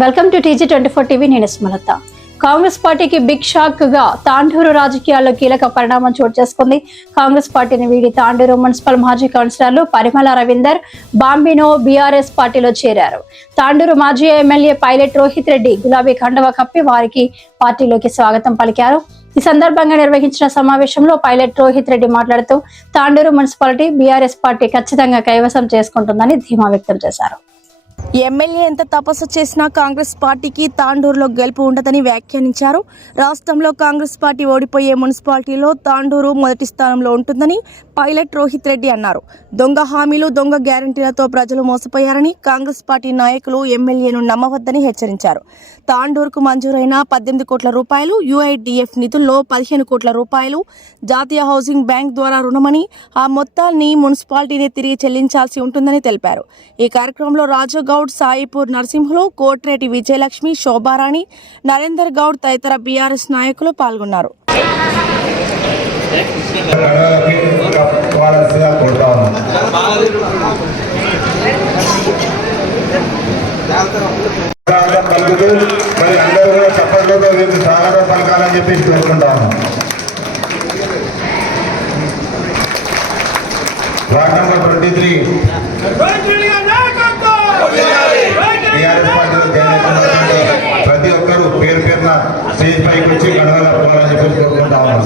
Welcome to TG24 TV. నేను స్మలత. కాంగ్రెస్ పార్టీకి big shock గా తాండూరు రాజకీయాల్లో కీలక పరిణామం చోటు చేసుకుంది. కాంగ్రెస్ పార్టీని వీడి తాండూరు మున్సిపల్ మాజీ కౌన్సిలర్లు పరిమళ రవీందర్, బాంబినో బీఆర్ఎస్ పార్టీలో చేరారు. తాండూరు మాజీ ఎమ్మెల్యే పైలట్ రోహిత్ రెడ్డి గులాబీ కండువా కప్పి వారికి పార్టీలోకి స్వాగతం పలికారు. ఈ సందర్భంగా నిర్వహించిన సమావేశంలో పైలట్ రోహిత్ రెడ్డి మాట్లాడుతూ తాండూరు మున్సిపాలిటీ బీఆర్ఎస్ పార్టీ ఖచ్చితంగా కైవసం చేసుకుంటుందని ధీమా వ్యక్తం చేశారు. ఎమ్మెల్యే ఎంత తపస్సు చేసినా కాంగ్రెస్ పార్టీకి తాండూరులో గెలుపు ఉండదని వ్యాఖ్యానించారు. రాష్ట్రంలో కాంగ్రెస్ పార్టీ ఓడిపోయే మున్సిపాలిటీలో తాండూరు మొదటి స్థానంలో ఉంటుందని పైలట్ రోహిత్ రెడ్డి అన్నారు. దొంగ హామీలు, దొంగ గ్యారంటీలతో ప్రజలు మోసపోయారని, కాంగ్రెస్ పార్టీ నాయకులు ఎమ్మెల్యేను నమ్మవద్దని హెచ్చరించారు. తాండూరుకు మంజూరైన 18 కోట్ల రూపాయలు UIDF నిధుల్లో 15 కోట్ల రూపాయలు జాతీయ హౌసింగ్ బ్యాంక్ ద్వారా రుణమని, ఆ మొత్తాన్ని మున్సిపాలిటీనే తిరిగి చెల్లించాల్సి ఉంటుందని తెలిపారు. ఈ కార్యక్రమంలో రాజగౌడ్, సాయిపూర్ నరసింహులు, కోట్రేటి విజయలక్ష్మి, శోభారాణి, నరేందర్ గౌడ్ తదితర బీఆర్ఎస్ నాయకులు పాల్గొన్నారు. వార్డ్ నెంబర్ 23 ప్రతి ఒక్కరు పేరు పేరున స్టేజ్ పైకి వచ్చి గడవల పోవాలని చెప్పి కోరుకుంటా ఉన్నాను.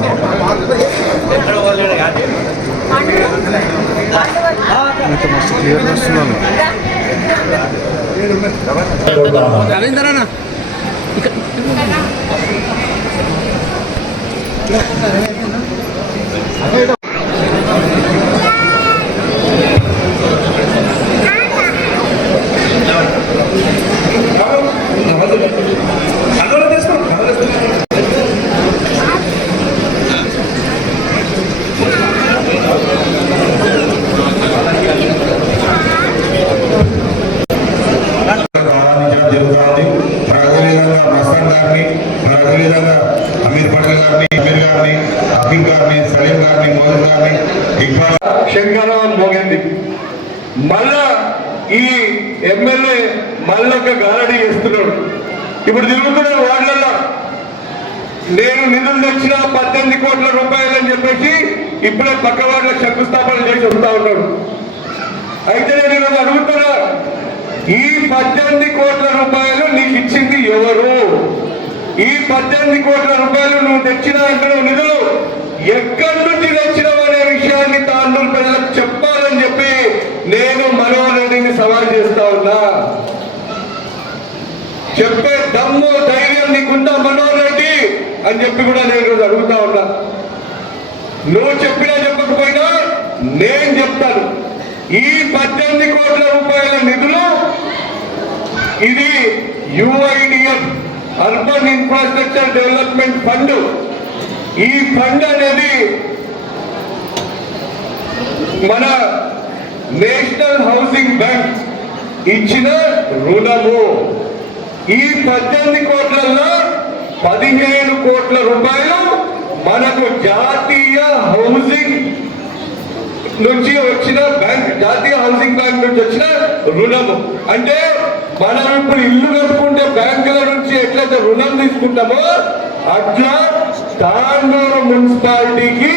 శంకరావు మోగింది. మళ్ళా ఈ ఎమ్మెల్యే మళ్ళొక గారడీ చేస్తున్నాడు. ఇప్పుడు తిరుగుతున్నాడు వార్డులలో. నేను నిధులు తెచ్చిన 18 కోట్ల రూపాయలు అని చెప్పేసి ఇప్పుడే పక్క వార్డుల శంకుస్థాపన చేసి వస్తా ఉన్నాడు. అయితే నేను అడుగుతున్నా, ఈ 18 కోట్ల రూపాయలు నీకు ఇచ్చింది ఎవరు? ఈ 18 కోట్ల రూపాయలు నువ్వు తెచ్చిన అంటున్నావు నిధులు ఎక్కడి నుంచి తెచ్చినావు అనే విషయాన్ని తాండూరు ప్రజలకు చెప్పాలని చెప్పి నేను మనోహర్ రెడ్డిని సవాల్ చేస్తా ఉన్నా. చెప్పే దమ్ము ధైర్యం నీకుందా మనోహర్ రెడ్డి అని చెప్పి కూడా నేను రోజు అడుగుతా ఉన్నా. నువ్వు చెప్పినా చెప్పకపోయినా నేను చెప్తాను. ఈ 18 కోట్ల రూపాయల నిధులు ఇది UIDF urban infrastructure development fund. ఈ ఫండ్ అనేది మన నేషనల్ హౌసింగ్ బ్యాంక్ ఇచ్చిన రుణము. ఈ 18 కోట్లలో 15 కోట్ల రూపాయలు మనకు జాతీయ హౌసింగ్ నుంచి వచ్చిన బ్యాంక్, జాతీయ హౌసింగ్ బ్యాంక్ నుంచి వచ్చిన రుణము. అంటే మనం ఇప్పుడు ఇల్లు కట్టుకుంటే బ్యాంకుల నుంచి ఎట్లయితే రుణం తీసుకుంటామో అట్లా తాండూరు మున్సిపాలిటీకి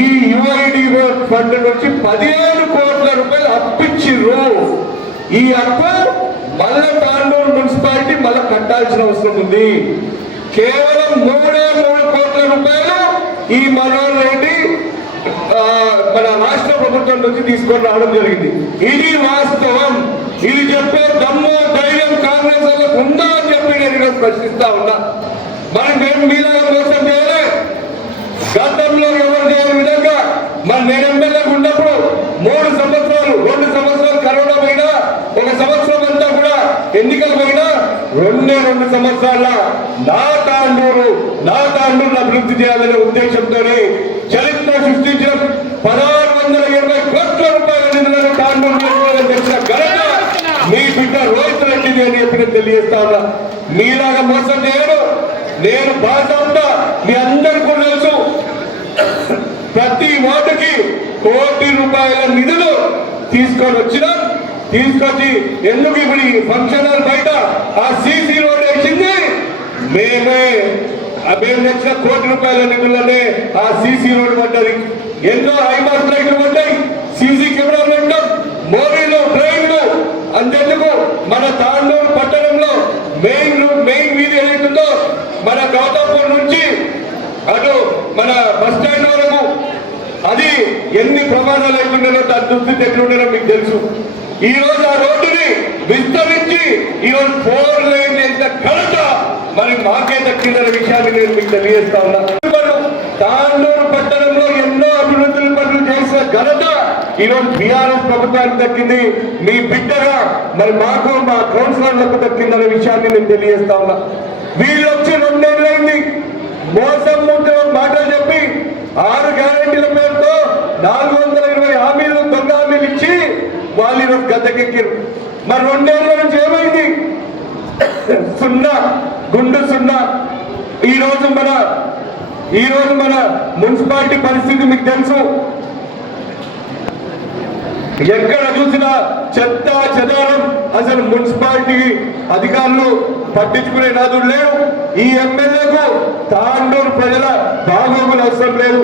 ఈ UIDF ఫండ్ నుంచి 15 కోట్ల రూపాయలు అప్పిచ్చిర్రు. ఈ అప్పు మళ్ళా తాండూరు మున్సిపాలిటీ మళ్ళా కట్టాల్సిన అవసరం ఉంది. కేవలం 3 కోట్ల రూపాయలు ఈ మనోహర్ రెడ్డి మన రాష్ట్ర ప్రభుత్వం నుంచి తీసుకొని రావడం జరిగింది. ఇది వాస్తవం. ఇది చెప్పే దమ్ము ధైర్యం కాంగ్రెస్ వాళ్ళకు ఉందా అని చెప్పి నేను ప్రశ్నిస్తా ఉన్నా. మనం మేము మీలాగా మోసం చేయలే. గతంలో ఎవరు చేయని విధంగా మరి నేను ఎమ్మెల్యేగా ఉన్నప్పుడు 2 సంవత్సరాలు కరోనా పోయినా, 1 సంవత్సరం అంతా కూడా ఎన్నికలు పోయినా, 2 సంవత్సరాల నా తాండూరు అభివృద్ధి చేయాలనే ఉద్దేశంతో చరిత్ర సృష్టించిన 1620 కోట్ల రూపాయల నిధులను తాండూరు తెచ్చిన ఘనత మీ బిడ్డ రోహిత్ రెడ్డి అని చెప్పి తెలియజేస్తా ఉన్నా. మీలాగా మోసం చేయను. నేను బాగా ఉంటా. మీ అందరికీ తెలుసు, ప్రతి వార్డుకి ₹1 కోటి నిధులు తీసుకొని వచ్చిన తీసుకొచ్చి ఎందుకు ఇప్పుడు ఈ ఫంక్షన్ హాల్ బయట ఆ సీసీ రోడ్ వేసింది మేమే. మేము తెచ్చిన ₹1,00,00,000 నిధులనే ఆ సీసీ రోడ్ పడ్డది. ఎన్నో హైమార్ట్ లైట్లు పడ్డాయి, సీసీ కెమెరాలు పెట్టాం, మోరీలు డ్రైన్లు. అంతెందుకు మన తాండూరు పట్టణంలో మెయిన్ వీధి ఏదైతుందో మన గౌతమ్పూర్ నుంచి అటు మన బస్ స్టాండ్ వరకు అది ఎన్ని ప్రమాదాలు అవుతుండేనో దాని దుస్థితి ఎట్లుండేనో మీకు తెలుసు. ఈ రోజు ఆ రోడ్డుని విస్తరించి ఈరోజు 4 లైన్ చేసిన ఘనత మరి మాకే దక్కిందనే విషయాన్ని నేను మీకు తెలియజేస్తా ఉన్నా. తాండూరు పట్టణంలో ఎన్నో అభివృద్ధుల పనులు చేసిన ఘనత ఈరోజు బీఆర్ఎస్ ప్రభుత్వానికి దక్కింది. మీ బిడ్డగా మరి మాకు మా కౌన్సిలర్లకు దక్కిందనే విషయాన్ని నేను తెలియజేస్తా ఉన్నా. వీళ్ళు వచ్చి 2 ఏళ్ళైంది మోసం మాటలు చెప్పి 6 గ్యారెంటీల పేరుతో 420 హామీలు దొంగ హామీలు ఇచ్చి వాళ్ళు ఈరోజు గద్దెకెక్కారు. మరి 2 ఏళ్ళ నుంచి ఏమైంది? సున్నా, గుండు సున్నా. ఈ రోజు మన మున్సిపాలిటీ పరిస్థితి మీకు తెలుసు. ఎక్కడ చూసినా చెత్త చెదారం. అసలు మున్సిపాలిటీ అధికారులు పట్టించుకునే నాదుడు లేరు. ఈ ఎమ్మెల్యేకు తాండూరు ప్రజల బాగోగులు అవసరం లేదు.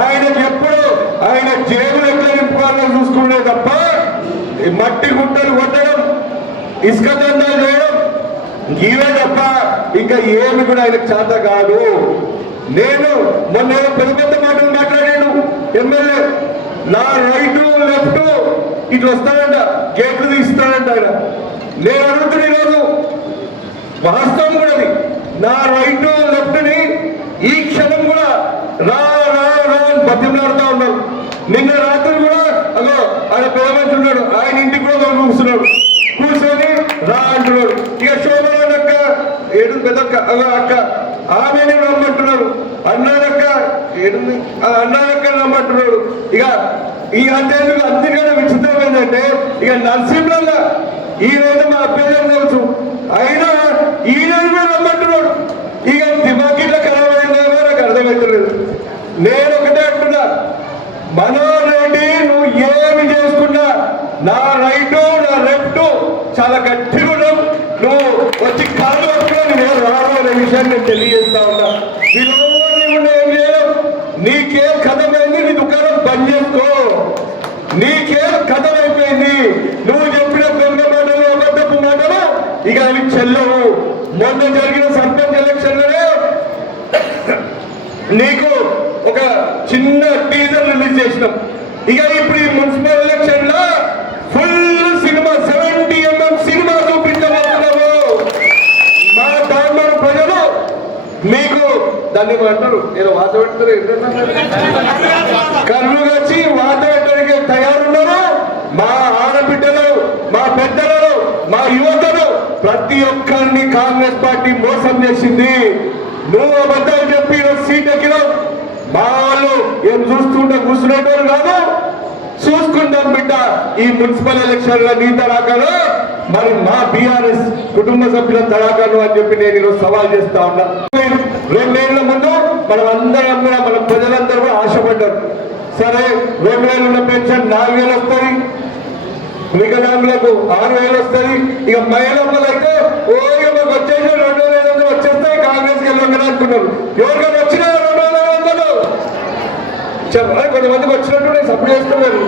ఆయనకు ఎప్పుడు ఆయన జేబులు ఎట్లా నింపుకోవాలో చూసుకునే తప్ప మట్టి గుట్టలు కొట్టడం, ఇసుక దందాలు చేయడం ఇవే తప్ప ఇంకా ఏమి కూడా ఆయనకు చేత కాదు. నేను మొన్న పెద్ద పెద్ద మాటలు మాట్లాడాను ఎమ్మెల్యే. నా రైట్ లెఫ్ట్ ఇటు వస్తాడంట, గేట్లు తీస్తాడంట ఆయన. నేను అడుగుతున్నా ఈరోజు వాస్తవం కూడా అది. నా రైట్ లెఫ్ట్ ని ఈ క్షణం కూడా రా రా రా అని బతిమలాడుతూ ఉన్నారు. నిన్న రాత్రి కూడా అదో ఆయన పేమెంట్ ఉన్నాడు, ఆయన ఇంటికి కూడా కూర్చున్నాడు. కూర్చొని రా అంటున్నాడు. ఇక శోభరాన్ అక్క ఏడు పెద్దక్క అక్క ఆమెని రమ్మంటున్నారు. అన్నారక్క ఏడుంది అన్నారక్క రమ్మంటున్నాడు. ఇక ఈ అంతేందుకు అంతకన్నా విచిత్రం ఏంటంటే ఇక నరసింహంగా ఈ రోజు మా అభ్యర్థం తెలుసు అయినా ఈ రోజు కూడా రమ్మంటున్నాడు. ఇక దిమాగిట్లా ఖరాబ్ అయిందేమో నాకు అర్థమవుతలేదు. నేను ఒకటే అంటున్నా, మనోహర్ రెడ్డి నువ్వు ఏమి చేసుకున్నా నా రైటు నా లెఫ్ట్ చాలా గట్టిగా ఉన్నావు. నువ్వు వచ్చి కాలు పట్టుకుని నేను రాను అనే విషయాన్ని నేను తెలియజేస్తా ఉన్నా. ఏం చేయడం, నీకేం కథమైంది, నీ దుకాణం బంద్ చేసుకో. నీకేం కథమైపోయింది. నువ్వు చెప్పిన దొంగ మాటలు అబద్ధపు మాటలు ఇక అవి చెల్లవు. మొన్న జరిగిన సర్పంచ్ ఎలక్షన్లోనే నీకు ఒక చిన్న టీజర్ రిలీజ్ చేసినాం. ఇక ఇప్పుడు ఈ మున్సిపల్ ఎలక్షన్ లో ఫుల్ సినిమా 70mm సినిమా చూపించబోతున్నాము. మా తాండూరు ప్రజలు మీకు దాన్ని అంటారు ఏదో వాత పెడతారు, కర్రు వచ్చి వాత పెట్టడానికి తయారున్నారు. మా ఆడబిడ్డలు, మా పెద్దలు, మా యువతలు ప్రతి ఒక్కరిని కాంగ్రెస్ పార్టీ మోసం చేసింది. నువ్వు అబద్ధాలు చెప్పి సీట్ ఎక్కినావు. మా వాళ్ళు ఏం చూస్తుంటే కూర్చునేటోరు కాదు. చూసుకుంటాం బిడ్డ ఈ మున్సిపల్ ఎలక్షన్ల నీ తడాకాలు మరి మా బీఆర్ఎస్ కుటుంబ సభ్యుల తడాకాలు అని చెప్పి నేను ఈరోజు సవాల్ చేస్తా ఉన్నా. 2 ఏళ్ల ముందు మనం అందరం కూడా మన ప్రజలందరూ కూడా ఆశపడ్డారు. సరే 2000 ఉన్న పెన్షన్ 4000 వస్తుంది, వికలాంగులకు 6000 వస్తుంది. ఇక మహిళలు అయితే ఓ మాకు వచ్చేసి 2500 వచ్చేస్తాయి, కాంగ్రెస్కి వెళ్ళి అనుకున్నారు. ఎవరికైనా వచ్చినా 2500 చెప్పాలి. కొంతమందికి వచ్చినట్టు నేను సపోర్ట్ చేస్తున్నారు.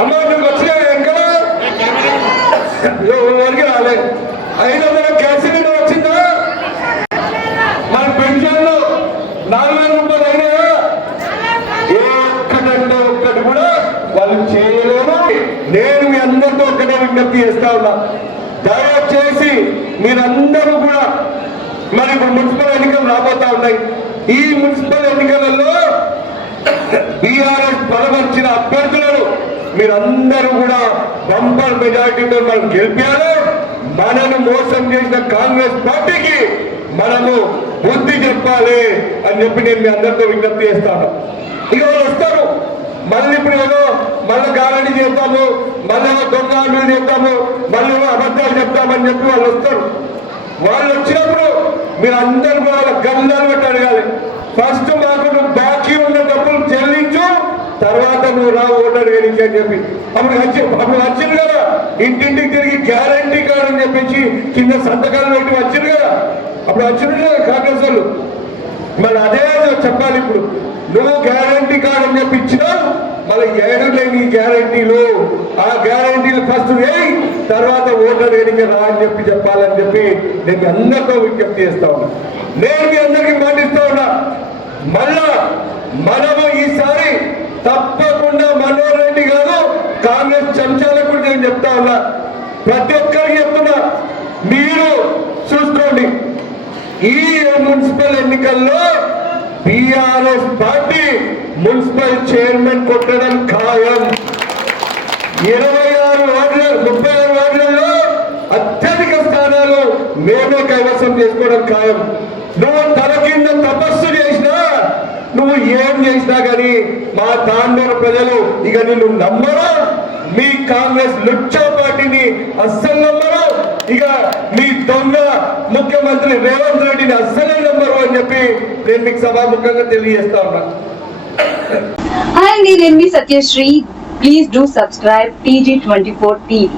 అమ్మ నువ్వు వచ్చినా ఎక్కడ ఎవరికి రాలే. 500 గ్యాస్ సిలిండర్ వచ్చిందా? మన పెన్షన్లు 4000 రూపాయలు అయినాయా? ఒక్కటంటే ఒక్కటి కూడా వాళ్ళు చేయలేరు. నేను మీ అందరితో ఒక్కటే విజ్ఞప్తి చేస్తా ఉన్నా, దయచేసి మీరందరూ కూడా మరి ఇప్పుడు మున్సిపల్ ఎన్నికలు రాబోతా ఉన్నాయి. ఈ మున్సిపల్ ఎన్నికలలో బీఆర్ఎస్ బలపరిచిన అభ్యర్థులను మీరందరూ కూడా బంపర్ మెజారిటీతో మనం గెలిపారు. మనను మోసం చేసిన కాంగ్రెస్ పార్టీకి మనము బుద్ధి చెప్పాలి అని చెప్పి నేను మీ అందరితో విజ్ఞప్తి చేస్తాను. ఇక వాళ్ళు వస్తారు మళ్ళీ, ఇప్పుడు ఏదో మళ్ళీ గారడి చేస్తాము, మళ్ళీ దొంగ హామీలు చేస్తాము, మళ్ళీ అబద్ధాలు చెప్తామని చెప్పి వాళ్ళు వస్తారు. వాళ్ళు వచ్చినప్పుడు మీరు అందరూ వాళ్ళ గంధాలు పెట్టి అడగాలి. ఫస్ట్ మాకు నువ్వు బాకీ ఉన్న డబ్బులు చెల్లించు, తర్వాత నువ్వు రా ఓటర్ వేయించి అని చెప్పి అప్పుడు వచ్చింది కదా, ఇంటింటికి తిరిగి గ్యారంటీ కార్డు అని చెప్పేసి కింద సంతకాలు పెట్టి వచ్చింది కదా, అప్పుడు వచ్చింది కదా కాంగ్రెస్ వాళ్ళు. మరి అదే చెప్పాలి ఇప్పుడు, నువ్వు గ్యారంటీ కార్డు అని చెప్పి ఇచ్చినావు, మళ్ళీ ఏడులే నీ గ్యారంటీలు, ఆ గ్యారంటీలు ఫస్ట్ వేయి, తర్వాత ఓటర్ వేడికి రా అని చెప్పాలని చెప్పి నేను అందరితో విజ్ఞప్తి చేస్తా ఉన్నా. నేను మీ అందరికీ మాటిస్తా ఉన్నా, మళ్ళా మనము ఈసారి తప్పకుండా మనోహర్ రెడ్డి గారు కాంగ్రెస్ చెంచాలకు కూడా నేను చెప్తా ఉన్నా, ప్రతి ఒక్కరికి చెప్తున్నా, మీరు చూసుకోండి, ఈ మున్సిపల్ ఎన్నికల్లో టిఆర్ఎస్ పార్టీ మున్సిపల్ చైర్మన్ కొట్టడం ఖాయం. 36 వార్డులలో అత్యధిక స్థానాలు మేమే కైవసం చేసుకోవడం ఖాయం. నువ్వు తల కింద తపస్సు చేసినా, నువ్వు ఏం చేసినా కానీ మా తాండూరు ప్రజలు ఇక నిన్ను నమ్మరు, మీ కాంగ్రెస్ లుచ్చా పార్టీని అస్సలు నమ్మరు, ఇక మీ దొంగ ముఖ్యమంత్రి రేవంత్ రెడ్డిని అస్సలే నమ్మరు అని చెప్పి నేను మీకు సభాముఖంగా తెలియజేస్తా ఉన్నా. Hi, నేను మీ Satyasri. Please do subscribe TG24 TV.